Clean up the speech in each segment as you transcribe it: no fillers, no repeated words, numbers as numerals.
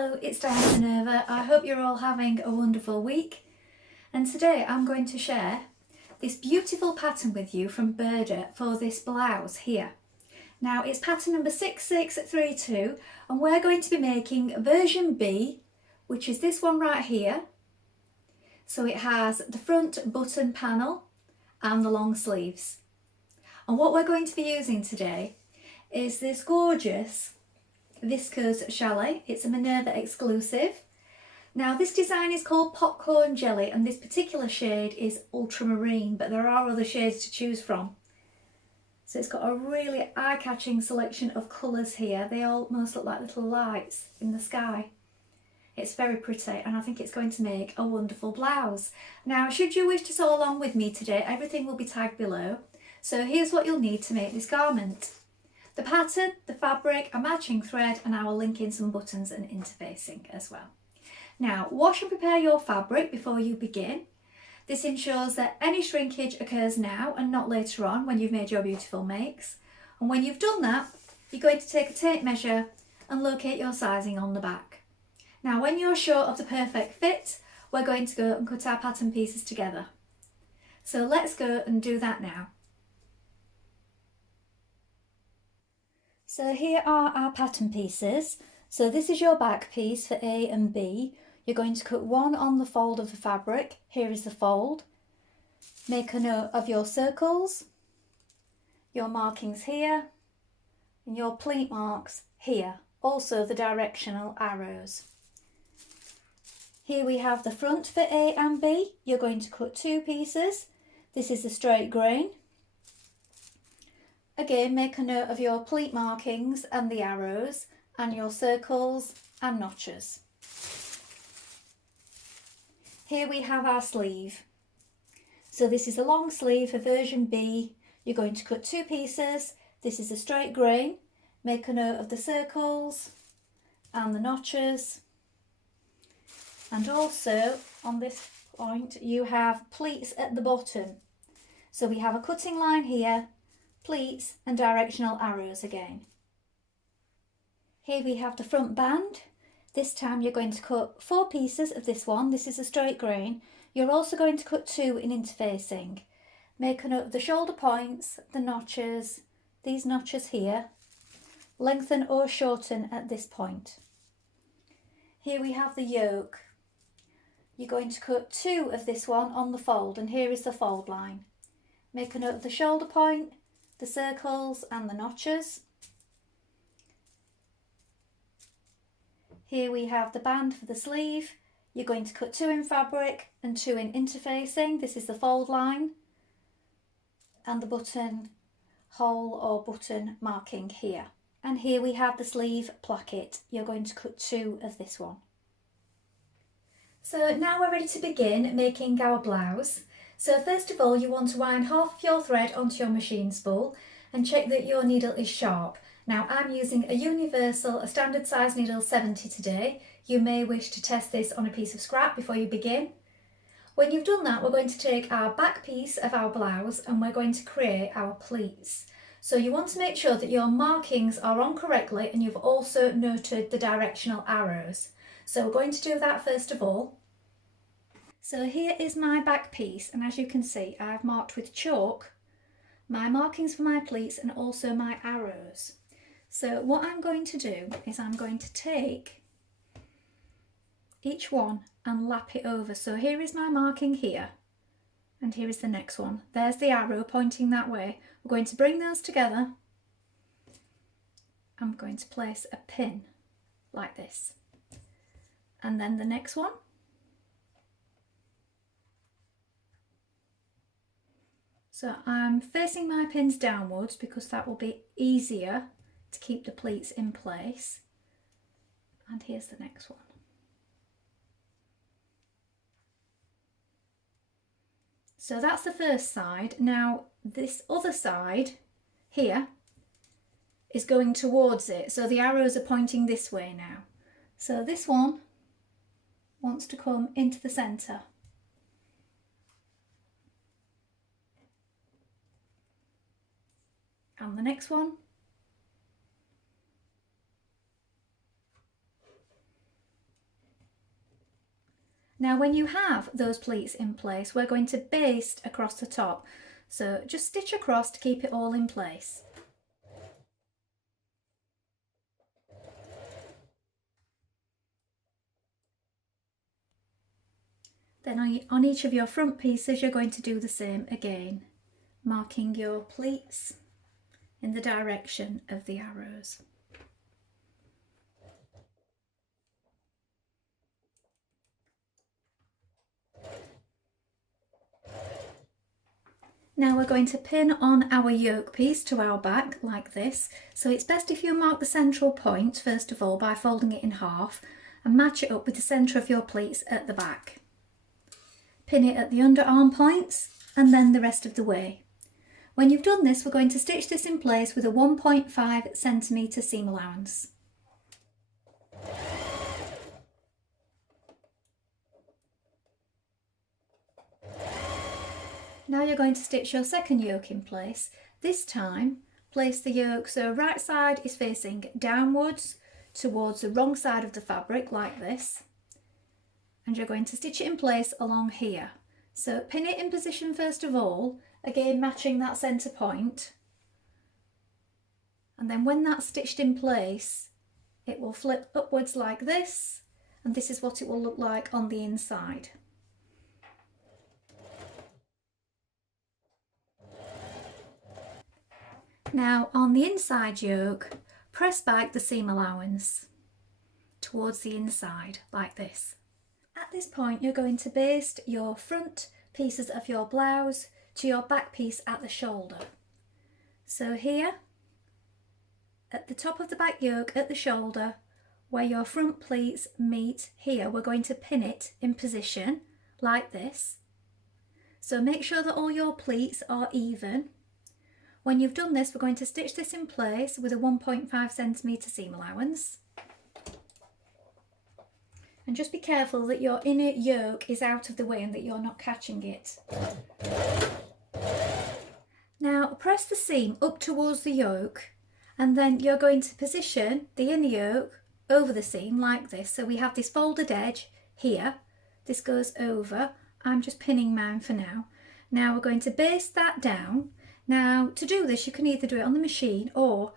Hello, it's Diana Minerva. I hope you're all having a wonderful week. And today I'm going to share this beautiful pattern with you from Burda for this blouse here. Now it's pattern number 6632 and we're going to be making version B, which is this one right here. So it has the front button panel and the long sleeves. And what we're going to be using today is this gorgeous viscose chalet. It's a Minerva exclusive. Now this design is called Popcorn Jelly and this particular shade is ultramarine, but there are other shades to choose from. So it's got a really eye-catching selection of colours here. They almost look like little lights in the sky. It's very pretty and I think it's going to make a wonderful blouse. Now should you wish to sew along with me today, everything will be tagged below. So here's what you'll need to make this garment. The pattern, the fabric, a matching thread, and I will link in some buttons and interfacing as well. Now, wash and prepare your fabric before you begin. This ensures that any shrinkage occurs now and not later on when you've made your beautiful makes. And when you've done that, you're going to take a tape measure and locate your sizing on the back. Now, when you're sure of the perfect fit, we're going to go and cut our pattern pieces together. So let's go and do that now. So here are our pattern pieces. So this is your back piece for A and B. You're going to cut one on the fold of the fabric. Here is the fold. Make a note of your circles, your markings here, and your pleat marks here. Also the directional arrows. Here we have the front for A and B. You're going to cut two pieces. This is the straight grain. Again, make a note of your pleat markings and the arrows and your circles and notches. Here we have our sleeve. So this is a long sleeve for version B. You're going to cut two pieces. This is a straight grain. Make a note of the circles and the notches. And also on this point you have pleats at the bottom. So we have a cutting line here, pleats and directional arrows again. Here we have the front band. This time you're going to cut four pieces of this one. This is a straight grain. You're also going to cut two in interfacing. Make a note of the shoulder points, the notches, these notches here. Lengthen or shorten at this point. Here we have the yoke. You're going to cut two of this one on the fold and here is the fold line. Make a note of the shoulder point, the circles and the notches. Here we have the band for the sleeve. You're going to cut two in fabric and two in interfacing. This is the fold line and the button hole or button marking here. And here we have the sleeve placket. You're going to cut two of this one. So now we're ready to begin making our blouse. So first of all, you want to wind half of your thread onto your machine spool and check that your needle is sharp. Now I'm using a universal, a standard size needle 70 today. You may wish to test this on a piece of scrap before you begin. When you've done that, we're going to take our back piece of our blouse and we're going to create our pleats. So you want to make sure that your markings are on correctly and you've also noted the directional arrows. So we're going to do that first of all. So here is my back piece and as you can see I've marked with chalk my markings for my pleats and also my arrows. So what I'm going to do is I'm going to take each one and lap it over. So here is my marking here and here is the next one. There's the arrow pointing that way. We're going to bring those together. I'm going to place a pin like this and then the next one. So I'm facing my pins downwards because that will be easier to keep the pleats in place. And here's the next one. So that's the first side. Now this other side here is going towards it. So the arrows are pointing this way now. So this one wants to come into the centre. And the next one Now when you have those pleats in place, we're going to baste across the top. So just stitch across to keep it all in place. Then on each of your front pieces, you're going to do the same again, marking your pleats in the direction of the arrows. Now we're going to pin on our yoke piece to our back like this. So it's best if you mark the central point first of all by folding it in half and match it up with the centre of your pleats at the back. Pin it at the underarm points and then the rest of the way. When you've done this, we're going to stitch this in place with a 1.5 centimetre seam allowance. Now you're going to stitch your second yoke in place. This time, place the yoke so right side is facing downwards towards the wrong side of the fabric like this. And you're going to stitch it in place along here. So pin it in position first of all, again matching that centre point. And then when that's stitched in place, it will flip upwards like this, and this is what it will look like on the inside. Now on the inside yoke, press back the seam allowance towards the inside like this. At this point you're going to baste your front pieces of your blouse to your back piece at the shoulder. So here, at the top of the back yoke at the shoulder, where your front pleats meet here, we're going to pin it in position like this. So make sure that all your pleats are even. When you've done this, we're going to stitch this in place with a 1.5 centimetre seam allowance. And just be careful that your inner yoke is out of the way and that you're not catching it. Now press the seam up towards the yoke, and then you're going to position the inner yoke over the seam like this. So we have this folded edge here. This goes over. I'm just pinning mine for now. Now we're going to baste that down. Now to do this you can either do it on the machine, or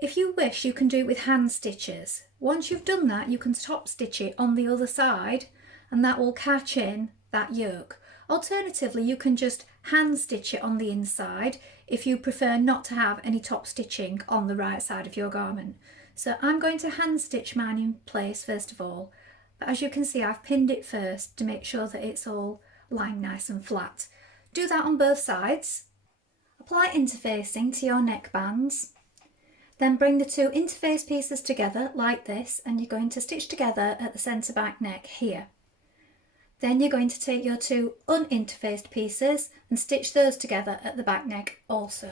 if you wish you can do it with hand stitches. Once you've done that you can top stitch it on the other side and that will catch in that yoke. Alternatively you can just hand stitch it on the inside if you prefer not to have any top stitching on the right side of your garment. So I'm going to hand stitch mine in place first of all, but as you can see I've pinned it first to make sure that it's all lying nice and flat. Do that on both sides. Apply interfacing to your neckbands, then bring the two interface pieces together like this, and you're going to stitch together at the centre back neck here. Then you're going to take your two uninterfaced pieces and stitch those together at the back neck also.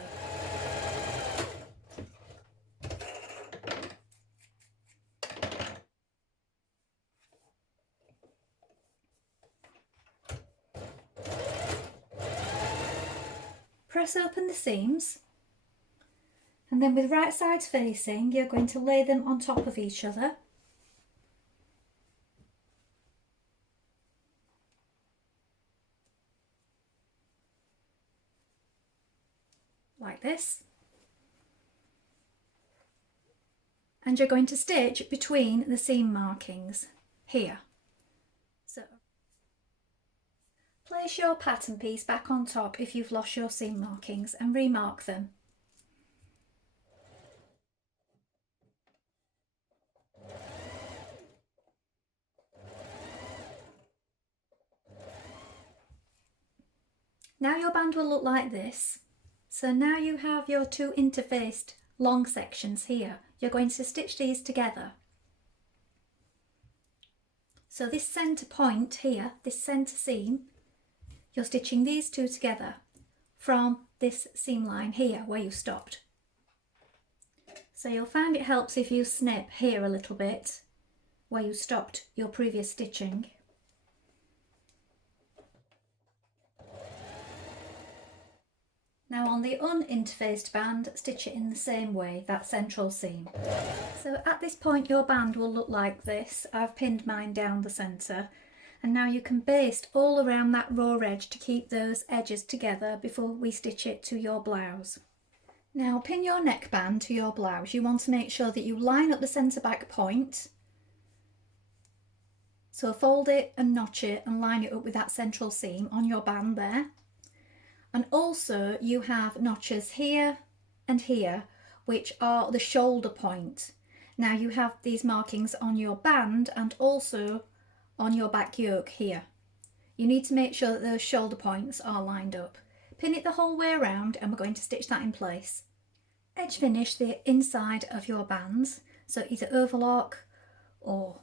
Press open the seams, and then with right sides facing you're going to lay them on top of each other. Like this. And you're going to stitch between the seam markings here. So place your pattern piece back on top if you've lost your seam markings and remark them. Now your band will look like this. So now you have your two interfaced long sections here. You're going to stitch these together. So this centre point here, this centre seam, you're stitching these two together from this seam line here where you stopped. So you'll find it helps if you snip here a little bit where you stopped your previous stitching. Now on the uninterfaced band, stitch it in the same way, that central seam. So at this point your band will look like this. I've pinned mine down the centre, And now you can baste all around that raw edge to keep those edges together before we stitch it to your blouse. Now pin your neckband to your blouse. You want to make sure that you line up the centre back point. So fold it and notch it and line it up with that central seam on your band there. And also you have notches here and here, which are the shoulder point. Now you have these markings on your band and also on your back yoke here. You need to make sure that those shoulder points are lined up. Pin it the whole way around and we're going to stitch that in place. Edge finish the inside of your bands, so either overlock or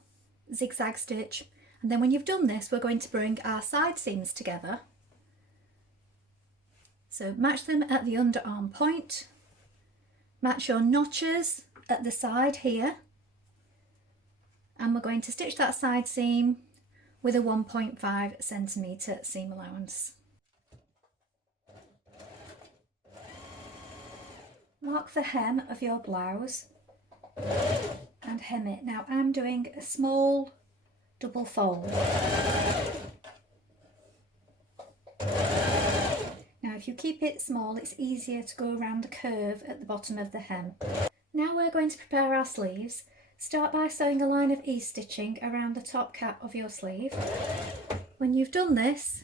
zigzag stitch, and then when you've done this we're going to bring our side seams together. So match them at the underarm point, match your notches at the side here, and we're going to stitch that side seam with a 1.5 centimetre seam allowance. Mark the hem of your blouse and hem it. Now I'm doing a small double fold. Now if you keep it small, it's easier to go around the curve at the bottom of the hem. Now we're going to prepare our sleeves. Start by sewing a line of ease stitching around the top cap of your sleeve. When you've done this,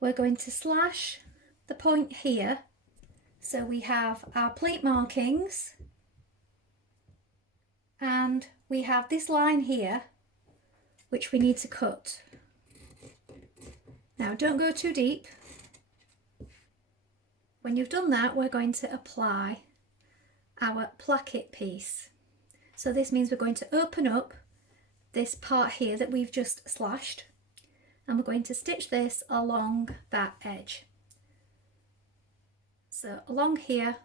we're going to slash the point here. So we have our pleat markings and we have this line here which we need to cut. Now don't go too deep. When you've done that, we're going to apply our placket piece. So this means we're going to open up this part here that we've just slashed and we're going to stitch this along that edge. So along here,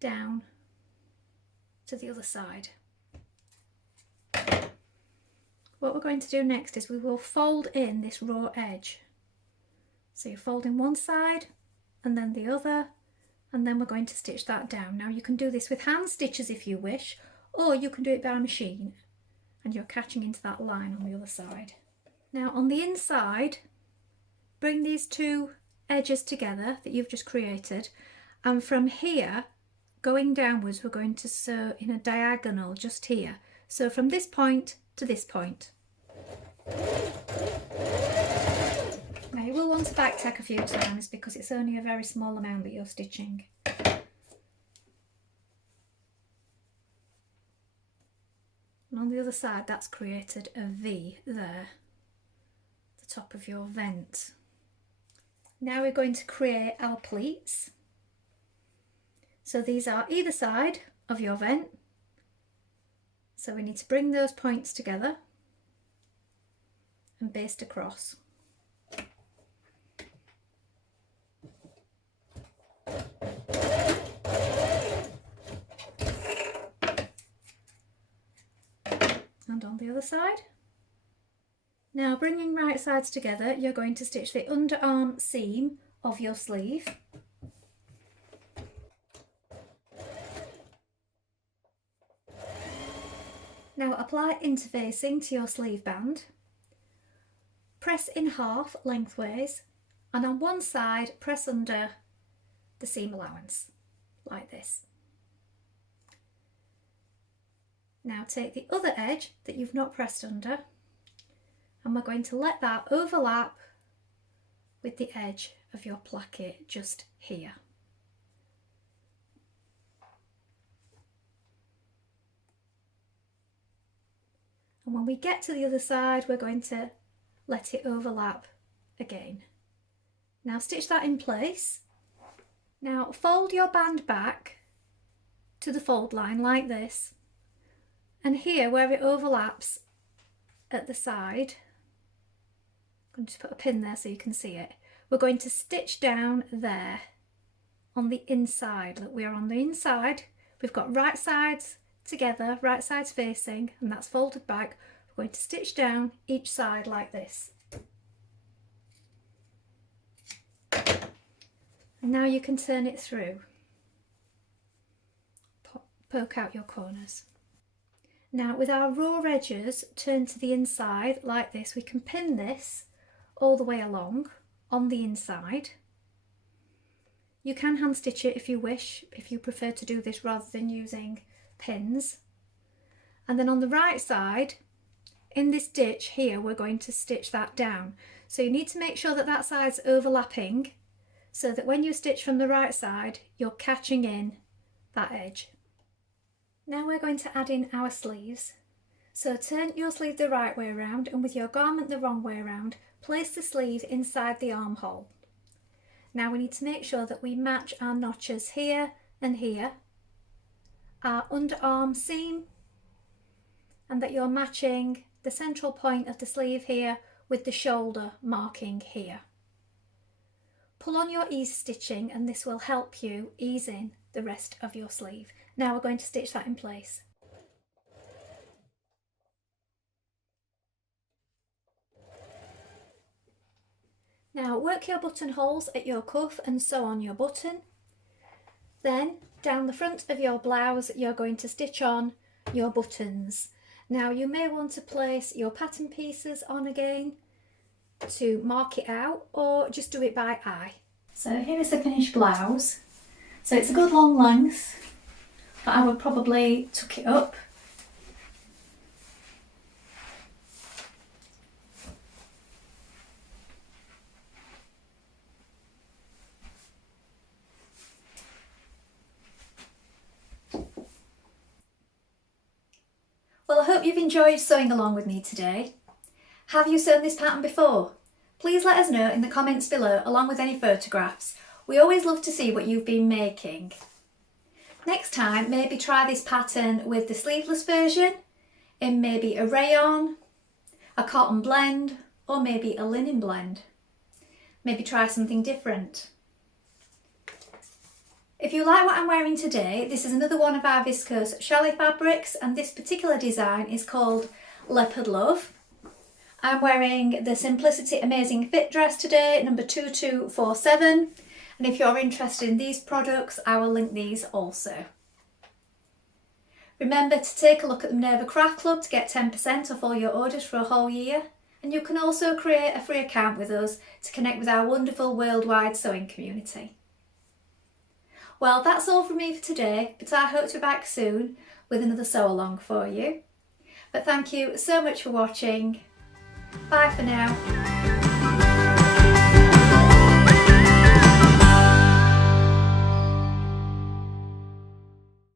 down to the other side. What we're going to do next is we will fold in this raw edge. So you're folding one side and then the other, and then we're going to stitch that down. Now you can do this with hand stitches if you wish, or you can do it by machine and you're catching into that line on the other side. Now on the inside, bring these two edges together that you've just created, and from here going downwards we're going to sew in a diagonal just here. So from this point to this point. Now you will want to back tack a few times because it's only a very small amount that you're stitching. And on the other side that's created a V there, the top of your vent. Now we're going to create our pleats. So these are either side of your vent. So we need to bring those points together and baste across. And on the other side. Now bringing right sides together, you're going to stitch the underarm seam of your sleeve. Now apply interfacing to your sleeve band. Press in half lengthways and on one side press under the seam allowance, like this. Now take the other edge that you've not pressed under and we're going to let that overlap with the edge of your placket just here. And when we get to the other side, we're going to let it overlap again. Now stitch that in place. Now fold your band back to the fold line like this. And here where it overlaps at the side, I'm going to put a pin there so you can see it. We're going to stitch down there on the inside. Look, we are on the inside. We've got right sides together, right sides facing, and that's folded back. We're going to stitch down each side like this. And now you can turn it through. Poke out your corners. Now with our raw edges turned to the inside like this, we can pin this all the way along on the inside. You can hand stitch it if you wish, if you prefer to do this rather than using pins. And then on the right side, in this ditch here, we're going to stitch that down. So you need to make sure that that side's overlapping so that when you stitch from the right side, you're catching in that edge. Now we're going to add in our sleeves. So turn your sleeve the right way around, and with your garment the wrong way around, place the sleeve inside the armhole. Now we need to make sure that we match our notches here and here, our underarm seam, and that you're matching the central point of the sleeve here with the shoulder marking here. Pull on your ease stitching and this will help you ease in the rest of your sleeve. Now we're going to stitch that in place. Now work your buttonholes at your cuff and sew on your button. Then down the front of your blouse you're going to stitch on your buttons. Now you may want to place your pattern pieces on again to mark it out, or just do it by eye. So here is the finished blouse. So it's a good long length, but I would probably tuck it up. Well, I hope you've enjoyed sewing along with me today. Have you sewn this pattern before? Please let us know in the comments below along with any photographs. We always love to see what you've been making. Next time, maybe try this pattern with the sleeveless version, in maybe a rayon, a cotton blend, or maybe a linen blend. Maybe try something different. If you like what I'm wearing today, this is another one of our viscose challis fabrics, and this particular design is called Leopard Love. I'm wearing the Simplicity Amazing Fit dress today, number 2247, and if you're interested in these products, I will link these also. Remember to take a look at the Minerva Craft Club to get 10% off all your orders for a whole year, and you can also create a free account with us to connect with our wonderful worldwide sewing community. Well, that's all from me for today, but I hope to be back soon with another sew along for you. But thank you so much for watching. Bye for now.